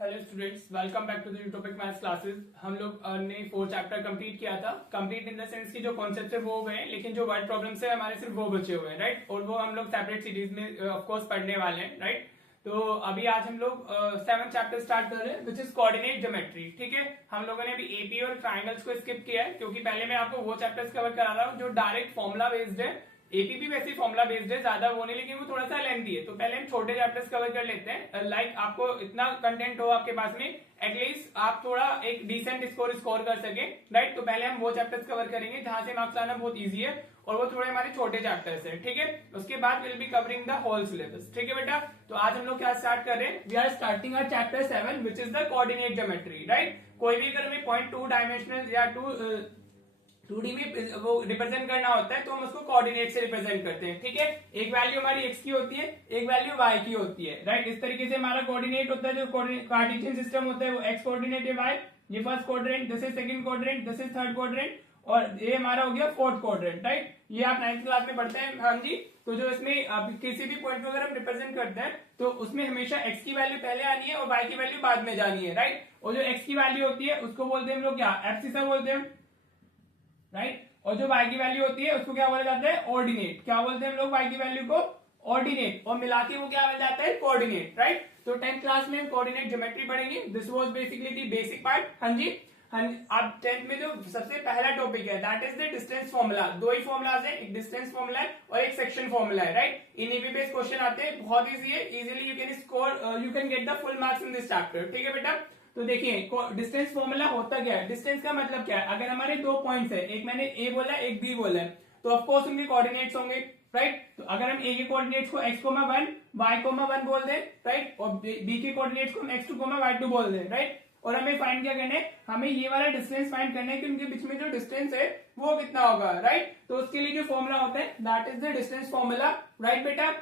Hello students, welcome back to the Utopic maths classes. हम लोग ने 4 चैप्टर कंप्लीट किया था। कंप्लीट इन द सेंस की जो कॉन्सेप्ट है वो हो गए हैं, लेकिन जो वर्ड प्रॉब्लम्स है हमारे सिर्फ वो बचे हुए हैं, राइट। और वो हम लोग सेपरेट सीरीज में ऑफ कोर्स पढ़ने वाले हैं, राइट। तो अभी आज हम लोग 7 चैप्टर स्टार्ट कर रहे हैं, विच इज कोऑर्डिनेट ज्योमेट्री। ठीक है, हम लोगों ने अभी एपी और ट्राइंगल्स को स्किप किया है, क्योंकि पहले मैं आपको वो चैप्टर्स कवर करा रहा हूँ जो डायरेक्ट फॉर्मुला बेस्ड है। एपी भी वैसे फॉर्मुला बेस्ड है, ज्यादा वो नहीं, लेकिन वो थोड़ा सा लेंथी है। तो पहले हम छोटे चैप्टर्स कवर कर लेते हैं। लाइक आपको इतना कंटेंट हो आपके पास में, एटलीस्ट आप थोड़ा एक डिसेंट स्कोर कर सके, राइट। तो पहले हम वो चैप्टर्स कवर करेंगे जहां से मार्क्स लाना बहुत ईजी है, और वो थोड़े हमारे छोटे चैप्टर्स है, ठीक है। उसके बाद will be covering the whole syllabus, ठीक है बेटा। तो आज हम लोग क्या स्टार्ट कर रहे हैं, we are starting our chapter 7 which is the coordinate geometry, right. कोई भी अगर हमें पॉइंट 2 डायमेंशनल या 2D में वो रिप्रेजेंट करना होता है तो हम उसको कोऑर्डिनेट से रिप्रेजेंट करते हैं, ठीक है। एक वैल्यू हमारी x की होती है, एक वैल्यू y की होती है, राइट। इस तरीके से हमारा कोऑर्डिनेट होता है, जो कार्टेशियन सिस्टम होता है वो x कोऑर्डिनेट है y, ये first quadrant, this is second quadrant, this is third quadrant, और ये हमारा हो गया फोर्थ क्वाड्रेंट, राइट। ये आप 9th क्लास में पढ़ते हैं, हाँ जी। तो जो इसमें आप किसी भी पॉइंट को अगर हम रिप्रेजेंट करते हैं तो उसमें हमेशा x की वैल्यू पहले आनी है और y की वैल्यू बाद में जानी है, राइट। और जो x की वैल्यू होती है उसको बोलते हैं हम लोग क्या, एब्सिसा बोलते हैं, राइट। और जो y की वैल्यू होती है उसको क्या बोला जाता है, ऑर्डिनेट। क्या बोलते हैं हम लोग y की वैल्यू को, ऑर्डिनेट, और मिला के वो क्या बन जाता है, कोऑर्डिनेट, राइट। तो 10th क्लास में हम कोऑर्डिनेट ज्योमेट्री पढ़ेंगे। This was basically the basic part, हाँ जी। अब 10th में जो सबसे पहला टॉपिक है that is the distance formula. दो ही फॉर्मुलाज है, एक डिस्टेंस फॉर्मूला है और एक सेक्शन फॉर्मूला है, राइट। इन एबी बेस्ड क्वेश्चन आते हैं, बहुत इजी है, easily you can score, you can get the full marks in this chapter, ठीक है बेटा। तो देखिए डिस्टेंस फॉर्मूला होता क्या है, डिस्टेंस का मतलब क्या है। अगर हमारे दो पॉइंट्स है, एक मैंने ए बोला एक बी बोला है, तो ऑफकोर्स उनके कोऑर्डिनेट्स होंगे, राइट। तो अगर हम ए के कोऑर्डिनेट्स को x,1 y,1 बोल दें, राइट, और बी के कोऑर्डिनेट्स को हम x2, y2 बोल दें, राइट। और हमें फाइंड क्या करना है, हमें ये वाला डिस्टेंस फाइंड करना है कि उनके बीच में जो डिस्टेंस है वो कितना होगा, राइट। तो उसके लिए जो फॉर्मूला होता है that is the distance formula, right बेटा।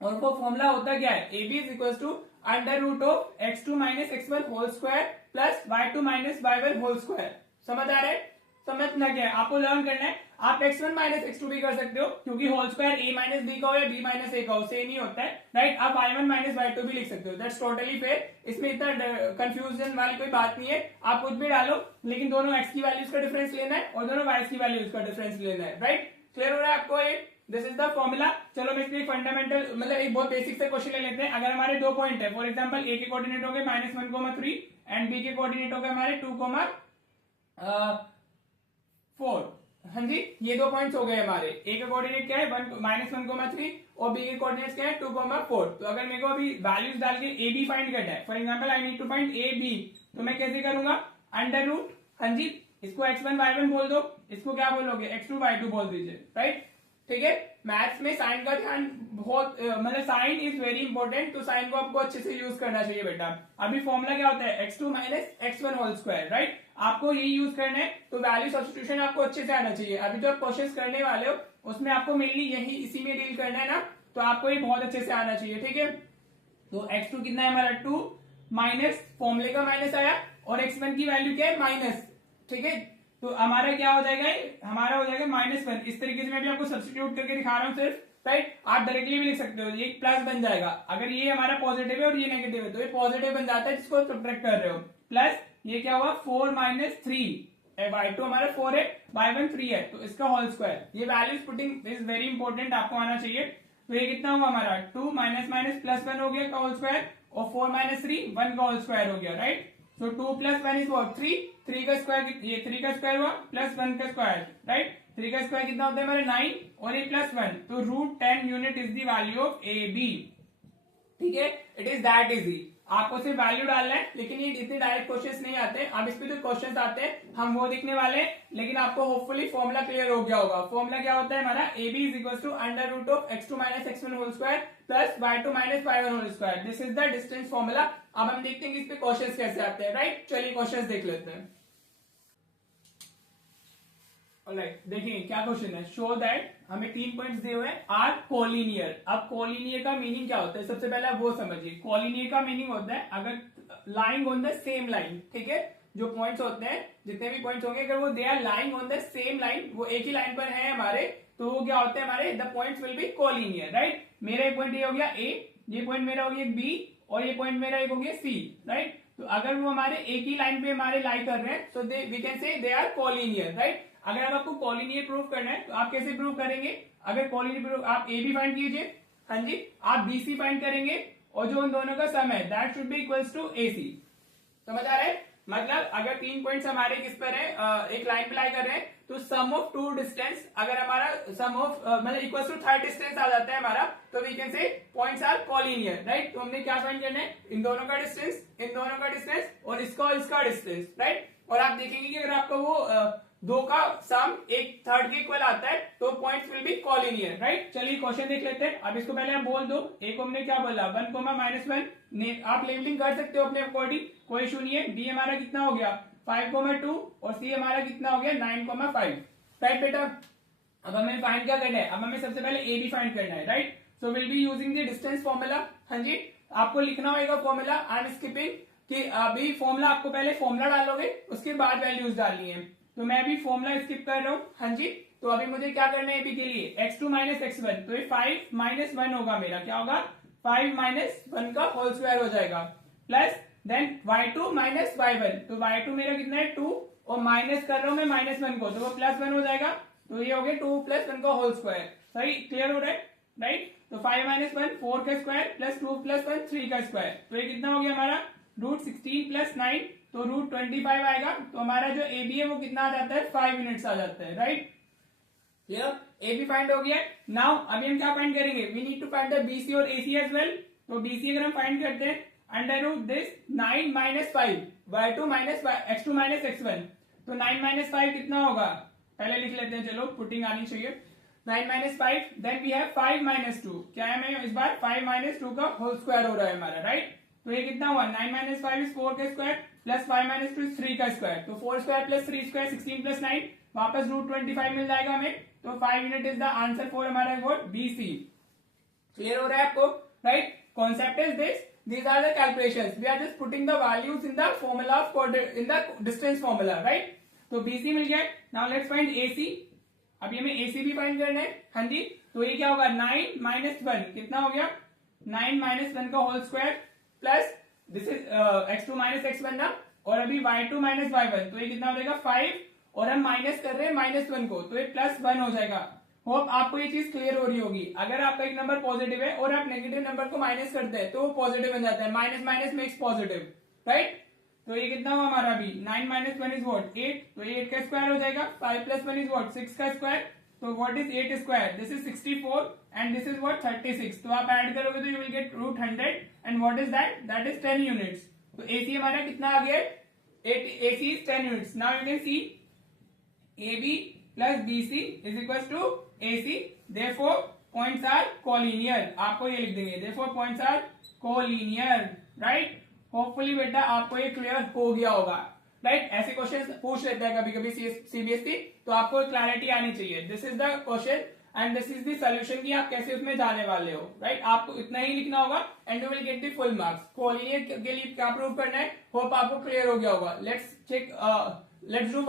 और वो फॉर्मूला होता क्या है, AB is equal to under root of x2 minus x1 whole square plus y2 minus y1 whole square. समझ आ रहा है, समझना क्या है, आपको लर्न करना है। आप x1 माइनस x2 भी कर सकते हो, क्योंकि whole square a minus B का हो या b माइनस a का हो, सेम ही होता है, राइट। आप y1 माइनस y2 भी लिख सकते हो, दैट्स टोटली फेयर। इसमें इतना कंफ्यूजन वाली कोई बात नहीं है, आप कुछ भी डालो, लेकिन दोनों x की वैल्यूज का डिफरेंस लेना है और दोनों y की वैल्यूज का डिफरेंस लेना है, राइट। क्लियर हो रहा है आपको ये, दिस इज द फॉर्मूला। चलो मैं इसके फंडामेंटल मतलब एक बहुत बेसिक से क्वेश्चन ले लेते हैं। अगर हमारे दो पॉइंट है, फॉर एग्जांपल ए के कोऑर्डिनेट हो गए -1,3 एंड बी के कोऑर्डिनेट हो गए हमारे 2,4, हाँ जी। ये दो पॉइंट्स हो गए हमारे, ए का कोऑर्डिनेट क्या है -1,3 और बी के कोऑर्डिनेट्स क्या है 2,4। तो अगर मेरे को अभी वैल्यूज डाल के ए बी फाइंड करना है, for example I need to find A B, तो मैं कैसे करूंगा, अंडर रूट, हाँ जी, इसको x1 y1 बोल दो, इसको क्या बोलोगे x2 y2 बोल दीजिए, राइट। ठीक है, मैथ्स में साइन का ध्यान बहुत मतलब साइन इज वेरी इंपॉर्टेंट, तो साइन को आपको अच्छे से यूज करना चाहिए बेटा। अभी फॉर्मूला क्या होता है, x2 minus x1 whole square, right. आपको ये यूज करना है, तो वैल्यू सब्स्टिट्यूशन आपको अच्छे से आना चाहिए। अभी जो आप क्वेश्चंस करने वाले हो उसमें आपको मेनली यही इसी में डील करना है ना, तो आपको ये बहुत अच्छे से आना चाहिए, ठीक है। तो x2 कितना है हमारा 2 माइनस फॉर्मूले का माइनस आया, और x1 की वैल्यू क्या है माइनस, ठीक है। तो हमारा क्या हो जाएगा, हमारा हो जाएगा -1। इस तरीके से मैं भी आपको सब्स्टिट्यूट करके दिखा रहा हूं सिर्फ, राइट। आप डायरेक्टली भी लिख सकते हो, ये प्लस बन जाएगा। अगर ये हमारा पॉजिटिव है और ये नेगेटिव है तो ये पॉजिटिव बन जाता है, जिसको सब्ट्रैक्ट कर रहे हो, प्लस ये क्या हुआ 4 माइनस 3, y2 हमारा 4 है, y1 3 है, तो इसका होल स्क्वायर। ये values putting his very important, आपको आना चाहिए। तो ये कितना हुआ हमारा 2 माइनस माइनस प्लस 1 हो गया का होल स्क्वायर, और 4 माइनस 3 1 का होल स्क्वायर हो गया, right. So 2 plus 1 is what 3, 3 का स्क्वायर, ये 3 का स्क्वायर हुआ प्लस 1 का स्क्वायर, राइट। 3 का स्क्वायर कितना होता है हमारे 9, और ये प्लस 1, तो √10 unit is the value of A B, ठीक है। इट इज दैट इजी, आपको सिर्फ वैल्यू डालना है, लेकिन ये इतने डायरेक्ट क्वेश्चंस नहीं आते। अब इस पे जो क्वेश्चंस आते हैं हम वो दिखने वाले हैं, लेकिन आपको होपफुली फॉर्मूला क्लियर हो गया होगा। फॉर्मूला क्या होता है हमारा, A B is equal to under root of x2 minus x1 whole square plus y2 minus y1 whole square. This is the distance formula. अब हम देखते हैं कि इस पे क्वेश्चंस कैसे आते हैं, राइट। चलिए क्वेश्चंस देख लेते हैं। ऑलराइट, देखिए क्या क्वेश्चन है, शो दैट, हमें 3 पॉइंट्स दिए हुए हैं, आर कोलिनियर। अब कोलिनियर का मीनिंग क्या होता है, सबसे पहले आप वो समझिए। कोलिनियर का मीनिंग होता है अगर lying on the same line, ठीक है। जो पॉइंट्स होते हैं, जितने भी पॉइंट्स होंगे, अगर वो they are lying on the same line, वो एक ही लाइन पर है हमारे, तो वो क्या होते हैं हमारे, the points will be collinear, right. मेरा एक पॉइंट ये हो गया ए, ये पॉइंट मेरा हो गया बी, और ये पॉइंट मेरा एक हो गया सी, राइट। तो अगर वो हमारे एक ही लाइन पे हमारे लाई कर रहे हैं, सो वी कैन से दे आर कॉलिनियर, राइट। अगर अब आपको कॉलिनियर प्रूव करना है तो आप कैसे प्रूव करेंगे? अगर कॉलिनियर प्रूव, आप ए बी फाइंड कीजिए, हाँ जी, आप बी सी फाइंड करेंगे और जो उन दोनों का सम है that should be equals to A C. समझ आ रहा है? मतलब अगर 3 पॉइंट्स हमारे किस पर है, एक लाइन पे लाई कर रहे हैं, तो सम ऑफ टू डिस्टेंस, अगर हमारा सम ऑफ मतलब इक्वल्स टू थर्ड डिस्टेंस आ जाता है हमारा, तो we can say points are collinear, right. तो हमने क्या फाइंड करना है? इन दोनों का डिस्टेंस, इन दोनों का डिस्टेंस और इसका और इसका डिस्टेंस, राइट। और आप देखेंगे कि अगर आपका वो दो का सम एक थर्ड के इक्वल आता है तो points will be collinear, right. चलिए क्वेश्चन देख लेते हैं। अब इसको पहले आप बोल दो, ए को हमने क्या बोला 1, -1, आप लेबलिंग कर सकते हो अपने अकॉर्डिंग, कोई इशू नहीं है। बी हमारा कितना हो गया 5,2 और सी हमारा कितना हो गया 9,5, राइट बेटा। अब हमें फाइंड क्या करना है? अब हमें सबसे पहले ए बी फाइंड करना है, right. So will be using the distance formula. हाँ जी, आपको लिखना होगा फॉर्मूला, आई एम स्किपिंग, कि अभी फॉर्मूला आपको पहले फॉर्मूला डालोगे उसके बाद वैल्यूज डालनी है, तो मैं अभी फॉर्मूला स्किप कर रहा हूँ। हाँ जी, तो अभी मुझे क्या करना है? अभी के लिए x2 - x1, तो ये 5 - 1 होगा मेरा, क्या होगा 5 - 1 का होल स्क्वायर हो जाएगा, प्लस देन y2 - y1, तो y2 मेरा कितना है 2 और माइनस कर रहा हूं मैं -1 को, तो वो +1 हो जाएगा, तो ये हो गया 2 + 1 का होल स्क्वायर। सही क्लियर हो रहा है, राइट। तो 5 - 1 4 का स्क्वायर प्लस 2 + 1 3 का स्क्वायर, तो ये कितना हो गया हमारा √16 + 9, तो √25 आएगा। तो हमारा जो ए बी है वो कितना आ जाता है 5 यूनिट्स आ जाता है, right. Clear, A B find हो गया। नाउ अभी हम क्या फाइंड करेंगे? We need to find the B C और ए सी एज वेल। तो बी सी अगर हम फाइंड करते हैं under root this 9 - 5 y2 - x2 - x1, तो 9 - 5 कितना होगा? पहले लिख लेते हैं, चलो पुटिंग आनी चाहिए। 9 - 5, देन वी हैव 5 - 2, क्या है? मैं इस बार 5 - 2 का होल स्क्वायर हो रहा है हमारा, राइट। तो ये कितना हुआ 9 - 5 इज 4 का स्क्वायर प्लस 5 - 2 इज 3 का स्क्वायर, तो 4 स्क्वायर प्लस 3 स्क्वायर 16 + 9, वापस √25 मिल जाएगा हमें, तो 5 unit is the answer for हमारा वोट बी सी। क्लियर हो रहा है आपको, right. Concept is this, these are the calculations, we are just putting the values in the formula of in the distance formula, right। तो BC मिल गया। now let's find AC। अभी हमें AC भी find करना है, हाँ जी। तो ये क्या होगा 9 - 1 कितना हो गया 9 - 1 का whole square plus this is x2 - x1 ना, और अभी y2 - y1, तो ये कितना हो जाएगा 5, और हम माइनस कर रहे हैं -1 को, तो ये +1 हो जाएगा। होप आपको ये चीज क्लियर हो रही होगी। अगर आपका एक नंबर पॉजिटिव है और आप नेगेटिव नंबर को माइनस करते हैं तो वो पॉजिटिव बन जाता है, minus minus makes positive, right. तो ये कितना हुआ हमारा अभी 9 - 1 इज व्हाट 8, तो ये 8 का स्क्वायर हो जाएगा, 5 + 1 इज व्हाट 6 का स्क्वायर, तो what is 8 square, this is 64 and this is what 36, तो आप ऐड करोगे तो you will gate √100 and what is that, that is 10 units. तो एसी हमारा कितना आ गया 80 is 10 units. Now you can C AB plus BC is equals to AC, therefore points are collinear। आपको ये लिख देंगे therefore points are collinear, right। Hopefully बेटा आपको ये क्लियर हो गया होगा, राइट। ऐसे क्वेश्चन पूछ लेते हैं कभी कभी सीबीएसई, तो आपको क्लैरिटी आनी चाहिए। This is the question and this is the solution कि आप कैसे उसमें जाने वाले हो, राइट। आपको इतना ही लिखना होगा and you will get the full marks. Collinear के लिए क्या प्रूव करना है, होप आपको क्लियर हो गया होगा। लेट्स चेक, लेट्स डू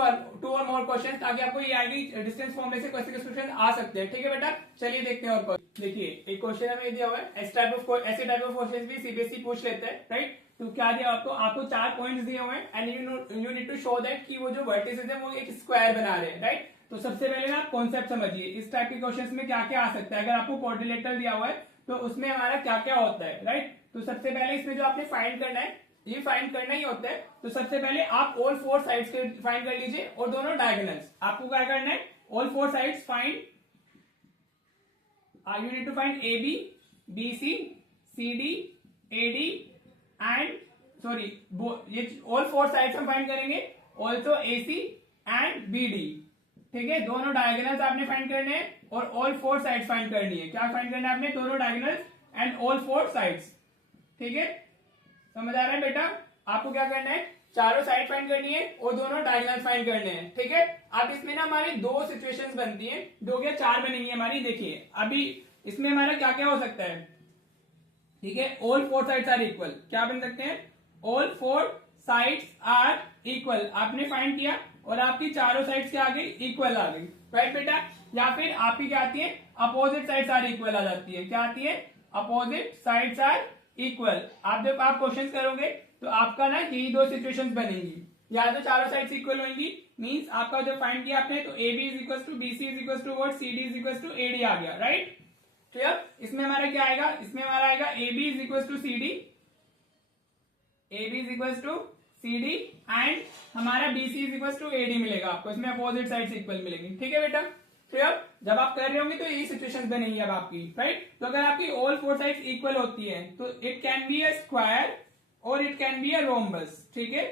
2 और मोर क्वेश्चन, ताकि आपको ये आएगी डिस्टेंस फॉर्मूले से क्वेश्चन आ सकते हैं, ठीक है बेटा। चलिए देखते हैं और क्वेश्चन। देखिए एक क्वेश्चन हमें दिया हुआ है, ऐसे टाइप ऑफ क्वेश्चन भी सीबीएसई पूछ लेते हैं, राइट। तो क्या दिया आपको 4 पॉइंट्स दिए हुए हैं and you need to show that कि वो जो वर्टिसेस है वो एक स्क्वायर बना रहे हैं, राइट। तो सबसे पहले ना आप कॉन्सेप्ट समझिए, इस टाइप के क्वेश्चंस में क्या क्या आ सकता है। अगर आपको क्वाड्रिलेटरल दिया हुआ है तो उसमें हमारा क्या क्या होता है, राइट। तो सबसे पहले इसमें जो आपने फाइंड करना है, ये फाइंड करना ही होता है। तो सबसे पहले आप ऑल 4 साइड्स के फाइंड कर लीजिए और दोनों डायगोनल्स। आपको क्या करना है, all 4 sides find, you need to find AB, BC, CD, AD and sorry ये ऑल 4 साइड्स हम फाइंड करेंगे, ऑल्सो AC एंड BD, ठीक है। दोनों डायगोनल्स आपने फाइंड करने हैं और ऑल 4 साइड्स फाइंड करनी है। क्या फाइंड करना है आपने, दोनों डायगोनल्स एंड ऑल 4 साइड्स, ठीक है। समझ आ रहा है बेटा। आपको क्या करना है, चारों साइड फाइंड करनी है और दोनों डायगोनल्स फाइंड करने हैं, ठीक है। अब इसमें ना हमारी 2 सिचुएशंस बनती हैं, 2 या 4 बनेंगी हमारी। देखिए अभी इसमें हमारा क्या क्या हो सकता है, ठीक है। ऑल 4 साइड्स आर इक्वल, क्या बन सकते हैं, ऑल 4 साइड्स आर इक्वल, आपने फाइंड किया और आपकी चारों साइड्स के आगे इक्वल आ गई, राइट बेटा। या फिर आपकी क्या आती है, अपोजिट साइड्स आर इक्वल आ जाती है। क्या आती है, अपोजिट साइड्स आर इक्वल, आप जब आप क्वेश्चन करोगे तो आपका ना यही दो सिचुएशंस बनेंगी, या तो चारों साइड्स इक्वल होंगी, मींस आपका जो फाइंड किया आपने तो A B is equal to B C is equal to what, C D is equal to A D आ गया, राइट। क्लियर। इसमें हमारा क्या आएगा, इसमें हमारा आएगा A B is equal to C D, A B is equal to C D and हमारा B C is equal to A D मिलेगा आपको, इसमें अपोजिट साइड्स इक्वल मिलेंगी, ठीक है बेटा। क्लियर। जब आप कर रहे होंगे तो यही सिचुएशन बनेगी अब आपकी, राइट। तो अगर आपकी ऑल फोर साइड्स इक्वल होती है तो it can be a square और it can be a rhombus, ठीक है।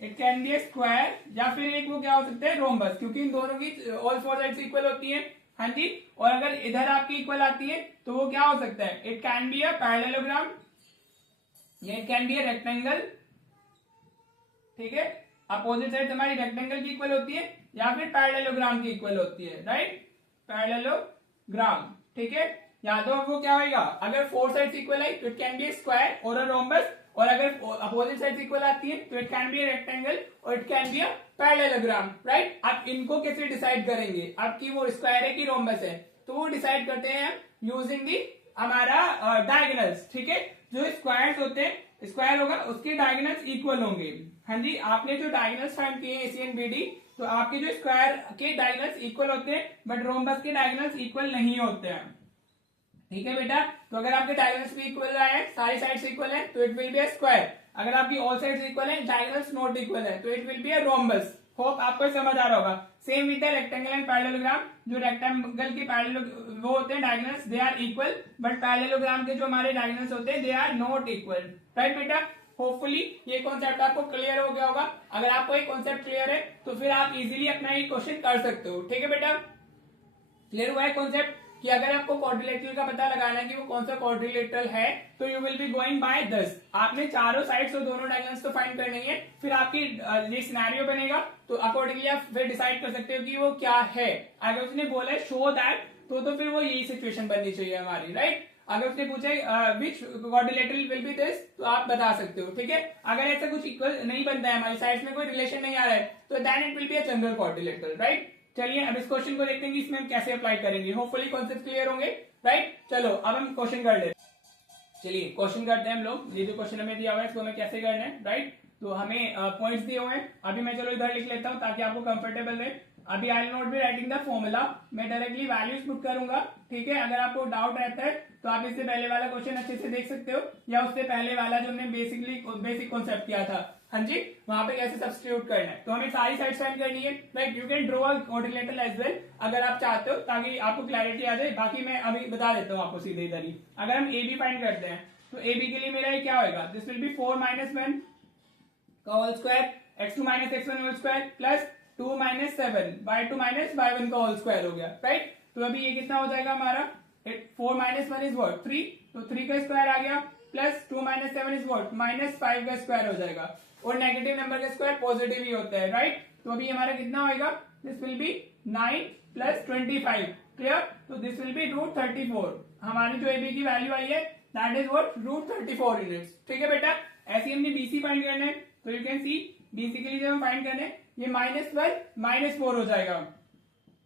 It can be a square या फिर एक वो क्या हो सकता है, रोम्बस, क्योंकि इन दोनों की ऑल फोर साइड्स इक्वल होती है, हाँ जी। और अगर इधर आपकी इक्वल आती है तो वो क्या हो सकता है, it can be a parallelogram या it can be a rectangle, ठीक है। अपोजिट साइड हमारी रेक्टेंगल की इक्वल होती है या फिर पैरेललोग्राम की इक्वल होती है, राइट, पैरेललोग्राम, ठीक है। या तो वो क्या होगा, अगर फोर साइड्स इक्वल है तो it can be a square और अ रोम्बस, और अगर अपोजिट साइड्स इक्वल आती है तो it can be a rectangle और it can be a parallelogram, right. आप इनको कैसे डिसाइड करेंगे, आपकी वो स्क्वायर है कि रोम्बस है, तो वो डिसाइड करते हैं यूजिंग दी हमारा डायगोनल्स, ठीक है। जो स्क्वायर्स होते हैं, स्क्वायर होगा उसके डायगोनल्स इक्वल होंगे, हाँ जी। आपने जो डायगोनल्स फाइंड किए हैं एसी एंड बीडी, तो आपके जो स्क्वायर के डायगोनल्स इक्वल होते हैं बट रोम्बस के डायगोनल्स इक्वल नहीं होते हैं, ठीक है बेटा। तो अगर आपके डायगोनल्स भी इक्वल है, सारी साइड्स इक्वल है, तो it will be a square. अगर आपकी ऑल साइड्स इक्वल है, डायगोनल्स नॉट इक्वल है, तो it will be a rhombus. Hope आपको समझ आ रहा होगा। Same with the rectangle and parallelogram, जो रेक्टेंगल के पैरेलल वो होते हैं diagonals, they are equal, but parallelogram के जो हमारे डायगोनल्स होते हैं they are not equal, right बेटा। होपफुली ये कॉन्सेप्ट आपको क्लियर हो गया होगा। अगर आपको एक कॉन्सेप्ट क्लियर है तो फिर आप इजीली अपना ये क्वेश्चन कर सकते हो, ठीक है बेटा। क्लियर हुआ है कॉन्सेप्ट कि अगर आपको क्वाड्रिलेटरल का पता लगाना है कि वो कौन सा क्वाड्रिलेटरल है, तो you will be going by this. आपने चारों साइड्स और दोनों डायगोनल्स तो फाइंड करनी है, फिर आपकी ये सिनेरियो बनेगा, तो अकॉर्डिंगली आप फिर डिसाइड कर सकते हो कि वो क्या है। अगर उसने बोला शो दैट, तो फिर वो यही सिचुएशन बननी चाहिए हमारी, राइट। अगर उसने पूछा विच क्वाड्रिलेटरल विल बी दिस, तो आप बता सकते हो, ठीक है। अगर ऐसा कुछ इक्वल नहीं बनता है, हमारी साइड्स में कोई रिलेशन नहीं आ रहा है, तो then it will be a general quadrilateral, right. चलिए अब इस क्वेश्चन को देखते हैं कि इसमें हम कैसे अप्लाई करेंगे। होपफुली कॉन्सेप्ट क्लियर होंगे, राइट। चलो अब हम क्वेश्चन कर लेते हैं। चलिए क्वेश्चन करते हैं हम लोग। ये जो क्वेश्चन हमें दिया हुआ है इसको हमें कैसे करना है, राइट। तो हमें पॉइंट्स दिए हुए हैं। अभी मैं चलो इधर लिख लेता हूँ ताकि आपको कंफर्टेबल रहे। अभी I will not be writing the formula, मैं डायरेक्टली वैल्यूज पुट करूंगा, ठीक है। अगर आपको डाउट रहता है तो आप इससे पहले वाला क्वेश्चन अच्छे से देख सकते हो, या उससे पहले वाला जो हमने बेसिक कॉन्सेप्ट किया था, हाँ जी, वहां पे कैसे सब्स्टिट्यूट करना है। तो हमें सारी साइड्स फाइंड करनी है, like you can draw a quadrilateral as well अगर आप चाहते हो, ताकि आपको क्लैरिटी आ जाए। बाकी मैं अभी बता देता हूँ आपको सीधे इधर ही। अगर हम ए बी फाइंड करते हैं तो ए बी के लिए मेरा ये क्या होगा, दिस विल बी 4 - 1 का whole square, x2 - x1 whole square plus 2 - 7 y2 - y1 का होल स्क्वायर हो गया, राइट। तो अभी ये कितना हो जाएगा हमारा, 4 - 1 इज व्हाट 3, तो 3 का स्क्वायर आ गया, प्लस 2 - 7 इज व्हाट -5 का स्क्वायर हो जाएगा, और नेगेटिव नंबर का स्क्वायर पॉजिटिव ही होता है, राइट। तो अभी हमारा कितना होगा, दिस विल बी 9 + 25, क्लियर। तो दिस विल बी √34। हमारी जो एबी की वैल्यू आई है दैट इज व्हाट √34 यूनिट्स, ठीक है बेटा। ऐसे हमने बीसी फाइंड करना है, तो यू कैन सी बीसी के लिए जब हम फाइंड करने, ये -1 - 4 हो जाएगा,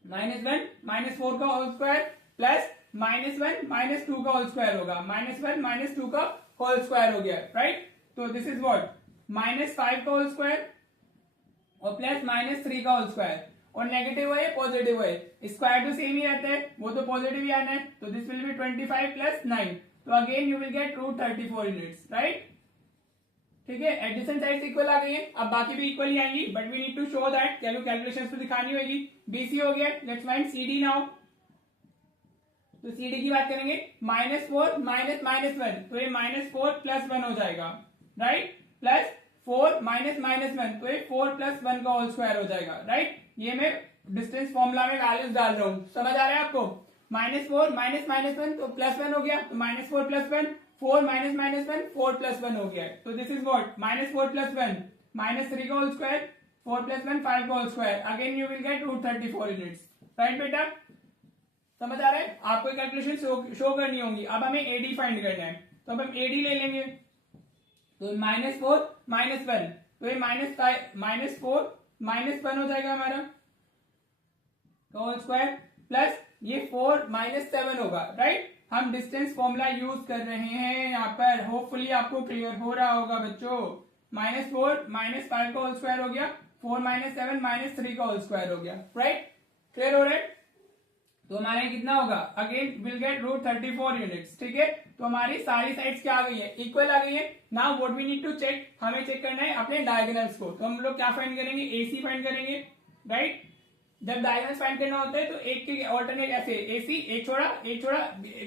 -1 - 4 का होल स्क्वायर प्लस -1 - 2 का होल स्क्वायर होगा, -1 - 2 का होल स्क्वायर हो गया, राइट। तो दिस इज व्हाट -5 का होल स्क्वायर और प्लस -3 का होल स्क्वायर, और नेगेटिव है पॉजिटिव है, स्क्वायर तो सेम ही रहता है, वो तो पॉजिटिव ही आना है। तो दिस विल बी 25 + 9, तो again you will get √34 units, right, ठीक है। एडिशन साइड्स इक्वल आ गई है, अब बाकी भी इक्वल ही आएंगी, but we need to show that, क्या कैलकुलेशंस तो दिखानी होगी। बीसी हो गया, लेट्स फाइंड सीडी नाउ। तो सीडी की बात करेंगे, -4 - -1, तो ये -4 + 1 हो जाएगा, राइट, प्लस 4 - -1, तो ये 4 + 1 का होल स्क्वायर हो जाएगा, राइट। ये मैं डिस्टेंस फॉर्मूला में वैल्यूज डाल रहा हूं, समझ आ रहा है आपको। -4 - -1 तो +1 हो गया, तो -4 + 1, 4 - -1 4 + 1 हो गया। तो दिस इज व्हाट -4 + 1 -3 का होल स्क्वायर, 4 + 1 5 का whole square, again you will get √34 units, right बेटा। समझ आ रहा है, आपको कैलकुलेशन शो करनी होंगी। अब हमें एडी फाइंड करना है, तो अब हम एडी ले लेंगे। तो -4 - 1, तो ये -4 - 1 हो जाएगा हमारा का होल स्क्वायर, प्लस ये 4 - 7 होगा, राइट। हम डिस्टेंस फॉर्मूला यूज कर रहे हैं यहाँ पर। होपफुली आपको क्लियर हो रहा होगा बच्चों। -4 -5 का होल स्क्वायर हो गया, 4 -7 -3 का होल स्क्वायर हो गया, राइट। क्लियर हो रहा है। तो हमारे कितना होगा, अगेन विल गेट √34 यूनिट्स, ठीक है। तो हमारी सारी साइड्स क्या आ गई है, इक्वल आ गई है। Now what we need to check, हमें चेक करना है अपने डायगोनल्स को। तो हम लोग क्या फाइंड करेंगे, AC फाइंड करेंगे, राइट। जब डायगोनल्स फाइंड करना होता है तो एक के ऑल्टरनेट ऐसे AC एक छोड़ा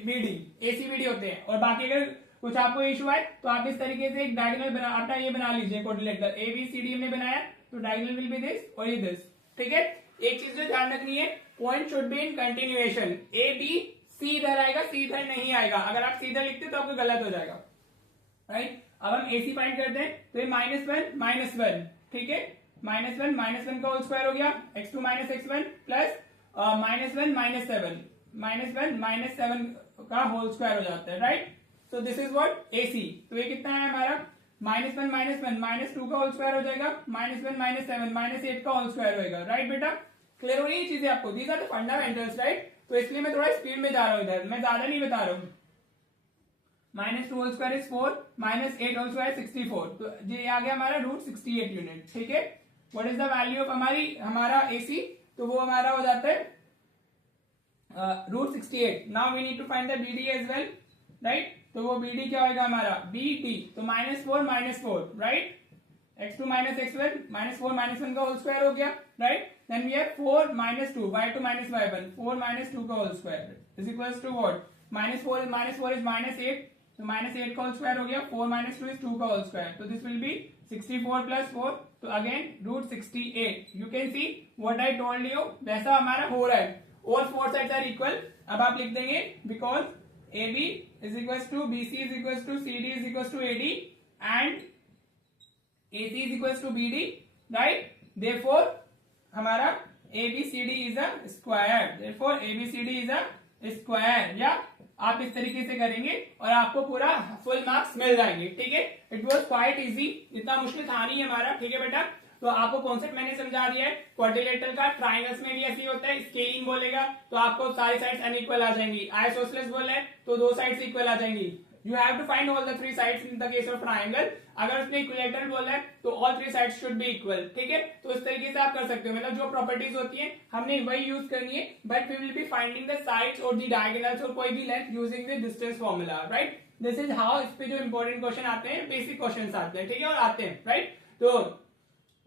BD, AC BD होते हैं। और बाकी अगर कुछ आपको इशू आए तो आप इस तरीके से एक डायगोनल बना, अपना ये बना लीजिए कोऑर्डिनेटर, ABCD हमने बनाया तो डायगोनल विल बी दिस और ये दिस, ठीक है। एक चीज जो ध्यान रखनी है, point should be in continuation. ABC इधर आएगा, C इधर नहीं आएगा। अगर आप सीधा लिखते तो आपको गलत हो जाएगा, राइट। अब हम AC फाइंड करते हैं तो ये -1 ठीक है। -1 का होल स्क्वायर हो गया, x2 - x1 प्लस -1 -7 का होल स्क्वायर हो जाता है, right. So this is what AC। तो ये कितना है हमारा, -1 -2 का होल स्क्वायर हो जाएगा, -1 -7 -8 का होल स्क्वायर होगा, राइट बेटा। क्लियर हो रही है चीजें आपको, these are the fundamentals, right. तो इसलिए मैं थोड़ा स्पीड में जा रहा हूं इधर, मैं ज्यादा नहीं बता रहा हूं। -2 whole square is 4, -8 whole square 64, तो ये आ गया हमारा √68 यूनिट, ठीक है। What is the value of हमारा AC, तो वो हमारा हो जाता है √68। Now we need to find the BD as well, right. तो वो BD क्या होगा हमारा, BD, तो -4 राइट। x2 - x1 -4 -1 का होल स्क्वायर हो गया, right. Then we have 4 - 2 y2 - y1, 4 - 2 का whole square is equals to what, -4 is -8, तो -8 का होल स्क्वायर हो गया, 4 - 2 इज 2 का होल स्क्वायर, तो दिस विल बी 64 + 4, तो again √68। You can see what I told you, वैसा हमारा हो रहा है। All 4 sides are equal. अब आप लिख देंगे because AB is equals to BC is equals to CD is equals to AD and AC is equals to BD, right? Therefore हमारा ABCD is a square, therefore ABCD is a square, या आप इस तरीके से करेंगे और आपको पूरा फुल मार्क्स मिल जाएंगे, ठीक है। इट वॉज क्वाइट इजी, इतना मुश्किल था नहीं हमारा, ठीक है बेटा। तो आपको कॉन्सेप्ट मैंने समझा दिया है क्वाड्रिलेटरल का। ट्राइंगल्स में भी ऐसे ही होता है, स्केलिंग बोलेगा तो आपको सारी साइड्स अनइक्वल आ जाएंगी। आइसोसेलेस बोले तो 2 साइड्स इक्वल आ जाएंगी। You have to find all the 3 sides in the case of triangle. अगर उसने इक्विलेटरल बोला है तो all 3 sides should be equal, ठीक है। तो इस तरीके से आप कर सकते हो, मतलब जो प्रॉपर्टीज होती है हमने वही यूज करनी है, but we will be finding the sides और द डायगोनल्स और कोई भी length using the distance formula, right. This is how इस पे जो इंपॉर्टेंट क्वेश्चन आते हैं, बेसिक क्वेश्चन आते हैं, ठीक है, और आते हैं, राइट। तो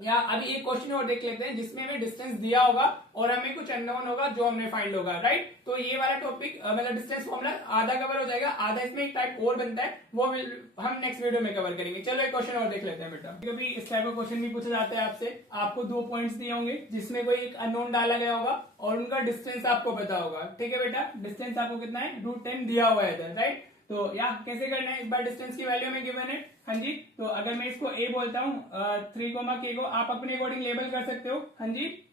या अभी एक क्वेश्चन और देख लेते हैं जिसमें हमें डिस्टेंस दिया होगा और हमें कुछ अननोन होगा जो हमने फाइंड होगा, राइट। तो ये वाला टॉपिक मतलब डिस्टेंस फॉर्मूला आधा कवर हो जाएगा, आधा इसमें एक टाइप और बनता है, वो हम नेक्स्ट वीडियो में कवर करेंगे। चलो एक क्वेश्चन और देख लेते हैं बेटा। कभी इस टाइप का क्वेश्चन भी पूछा जाता है आपसे, आपको 2 पॉइंट्स दिए होंगे जिसमें कोई एक अननोन डाला गया होगा और उनका डिस्टेंस आपको पता होगा, ठीक है बेटा। डिस्टेंस आपको कितना है, √10 दिया हुआ है इधर, राइट। तो या कैसे करना है, इस बार डिस्टेंस की वैल्यू में गिवन है, हाँ जी। तो अगर मैं इसको A बोलता हूँ 3, K को आप अपने अकॉर्डिंग लेबल कर सकते हो, हाँ जी।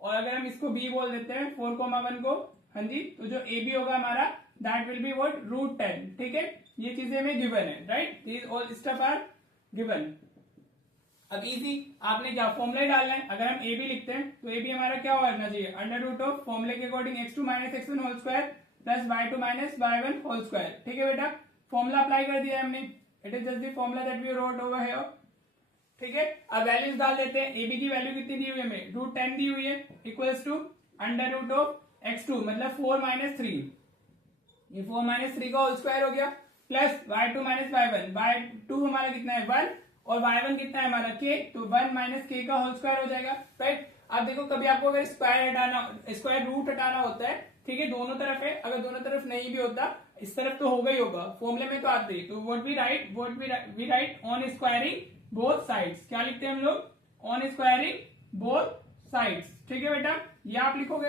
और अगर हम इसको B बोल देते हैं 4, 1 को, हाँ जी, तो जो AB होगा हमारा दैट विल बी व्हाट, √10, ठीक है। ये चीजें हमें गिवन है, right. These all stuff are given. अब इजी, आपने क्या फॉर्मूला डालना है। अगर हम AB लिखते हैं तो AB हमारा क्या होना चाहिए, √ फॉर्मूले के according x2 - x1 whole square plus y2 - y1 whole square, ठीक है बेटा। फॉर्मूला अप्लाई कर दिया हमने, it is just the formula that we wrote over here, ठीक है। अब वैल्यूज डाल देते हैं। AB की वैल्यू कितनी दी हुई है हमें, √10 दी हुई है, इक्वल्स टू √x2 मतलब 4 - 3, ये 4 - 3 का होल स्क्वायर हो गया, प्लस y2 - y1, y2 हमारा कितना है 1 और y1 कितना है हमारा k, तो 1 - k का होल स्क्वायर हो जाएगा, राइट। अब देखो कभी आपको अगर स्क्वायर रूट हटाना होता है, ठीक है, दोनों तरफ है, अगर दोनों तरफ नहीं भी होता इस तरफ तो होगा ही होगा, फॉर्मूले में तो आते ही। तो what we write on squaring both sides, क्या लिखते हैं हम लोग, ऑन स्क्वायरिंग बोथ साइड्स, ठीक है बेटा, ये आप लिखोगे,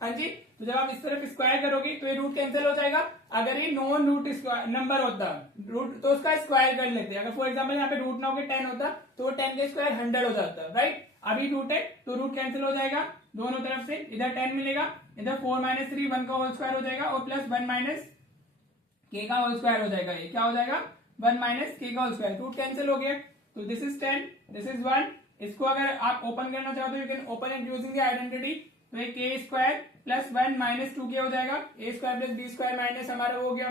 हाँ जी। तो जब आप इस तरफ स्क्वायर करोगे तो ये रूट कैंसिल हो जाएगा। अगर ये नॉन रूट नंबर होता रूट तो उसका स्क्वायर कर लेते हैं। अगर फॉर एग्जाम्पल यहाँ पे रूट ना होकर 10 होता तो 10 का स्क्वायर 100 हो जाता, राइट। अभी रूट है तो रूट कैंसिल हो जाएगा दोनों तरफ से, इधर 10 मिलेगा, इधर 4 - 3 1 का होल स्क्वायर हो जाएगा और प्लस 1 - k का होल स्क्वायर हो जाएगा। ये क्या हो जाएगा, 1 - k का होल स्क्वायर, रूट कैंसिल हो गया। तो दिस इज 10, दिस इज 1। इसको अगर आप ओपन करना चाहो तो you can open it using the identity. तो ये k² प्लस 1 माइनस 2k हो जाएगा, A square plus B square minus हमारा वो हो गया,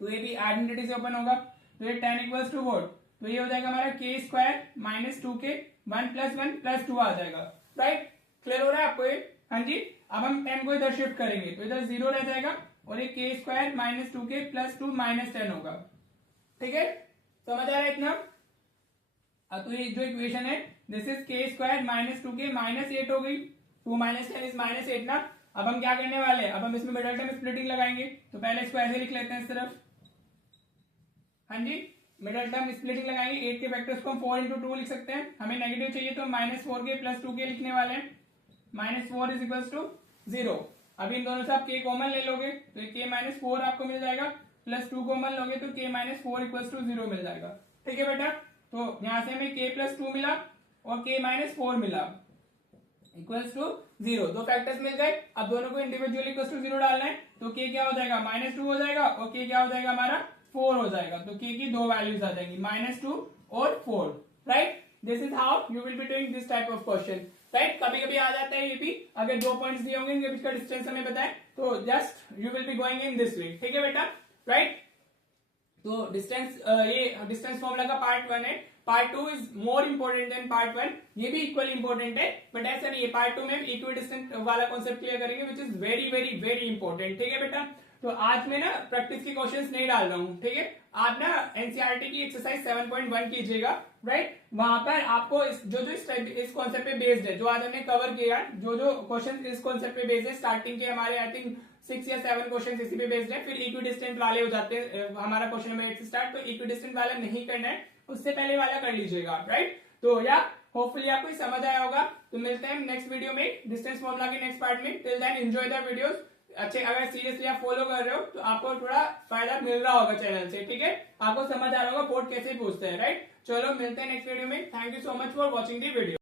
तो ये भी आइडेंटिटी से ओपन होगा, तो ये 10 इक्वल्स टू वोट, तो ये हो जाएगा हमारा के स्क्वायर माइनस 2k 1 प्लस 2 आ जाएगा, राइट। क्लियर हो रहा है आपको ये? हाँ जी। अब हम 10 को इधर शिफ्ट करेंगे तो इधर 0 रह जाएगा और ये के square minus 2k plus 2 minus 10 होगा, ठीक है, समझ आ रहा है इतना? तो ये जो इक्वेशन है दिस इज के स्क्वायर माइनस 2k माइनस 8 हो गई, 2 माइनस 10 इज माइनस 8 ना। अब हम क्या करने वाले हैं, अब हम इसमें मिडल टर्म स्प्लिटिंग लगाएंगे, तो पहले इसको ऐसे लिख लेते हैं इस तरफ, हाँ जी, मिडल टर्म स्प्लिटिंग लगाएंगे, 8 के फैक्टर्स को हम 4 इंटू 2 लिख सकते हैं, हमें नेगेटिव चाहिए तो माइनस 4k प्लस 2k लिखने वाले हैं, माइनस 4 इज इक्वल टू 0। अब इन दोनों से आप k कॉमन ले लोगे तो k माइनस 4 आपको मिल जाएगा, प्लस 2 कॉमन लोगे तो k माइनस 4 इक्वल टू 0 मिल जाएगा, ठीक है बेटा। तो यहां से हमें k प्लस 2 मिला और k माइनस 4 मिला इक्वल्स टू 0, दो फैक्टर्स मिल गए। अब दोनों को इंडिविजुअली इक्वल्स टू 0 डालना है तो k क्या हो जाएगा माइनस 2 हो जाएगा और k क्या हो जाएगा हमारा 4 हो जाएगा, तो k की दो वैल्यूज आ जाएंगी माइनस 2 और 4, right. This is how you will be doing this type of question, right. कभी कभी आ जाता है ये भी, अगर 2 पॉइंट्स दिए होंगे इनके बीच का डिस्टेंस हमें बताए तो just you will be going in this way, ठीक है बेटा, राइट। तो डिस्टेंस ये डिस्टेंस फॉर्मूला का पार्ट 1 है, part 2 is more important than part 1, ये भी इक्वली इंपोर्टेंट है बट ऐसा नहीं है, पार्ट 2 में इक्वी डिस्टेंस वाला कॉन्सेप्ट क्लियर करेंगे which is very very very important, ठीक है बेटा। तो आज मैं ना प्रैक्टिस के क्वेश्चंस नहीं डाल रहा हूँ, ठीक है, आप ना एनसीईआरटी की एक्सरसाइज 7.1 कीजिएगा, राइट। वहां पर आपको जो इस कॉन्सेप्ट पे बेस्ड है, जो आज हमने कवर किया, जो क्वेश्चन इस कॉन्सेप्ट पे बेस्ड है, स्टार्टिंग के हमारे आई थिंक 6 या 7 क्वेश्चन इसी पे बेस्ड है, फिर इक्वी डिस्टेंट वाले हो जाते हैं हमारा क्वेश्चन नंबर 8 से स्टार्ट, तो इक्वी डिस्टेंट वाला नहीं करना है, उससे पहले वाला कर लीजिएगा, राइट। तो या होपफुली आपको समझ आया होगा, तो मिलते हैं नेक्स्ट वीडियो में डिस्टेंस फॉर्मूला के नेक्स्ट पार्ट में। Till then enjoy the videos. अच्छे अगर सीरियसली आप फॉलो कर रहे हो तो आपको थोड़ा फायदा मिल रहा होगा चैनल से, ठीक है, आपको समझ आ रहा होगा बोर्ड कैसे पूछते हैं, राइट। चलो मिलते हैं नेक्स्ट वीडियो में, thank you so much for watching the video.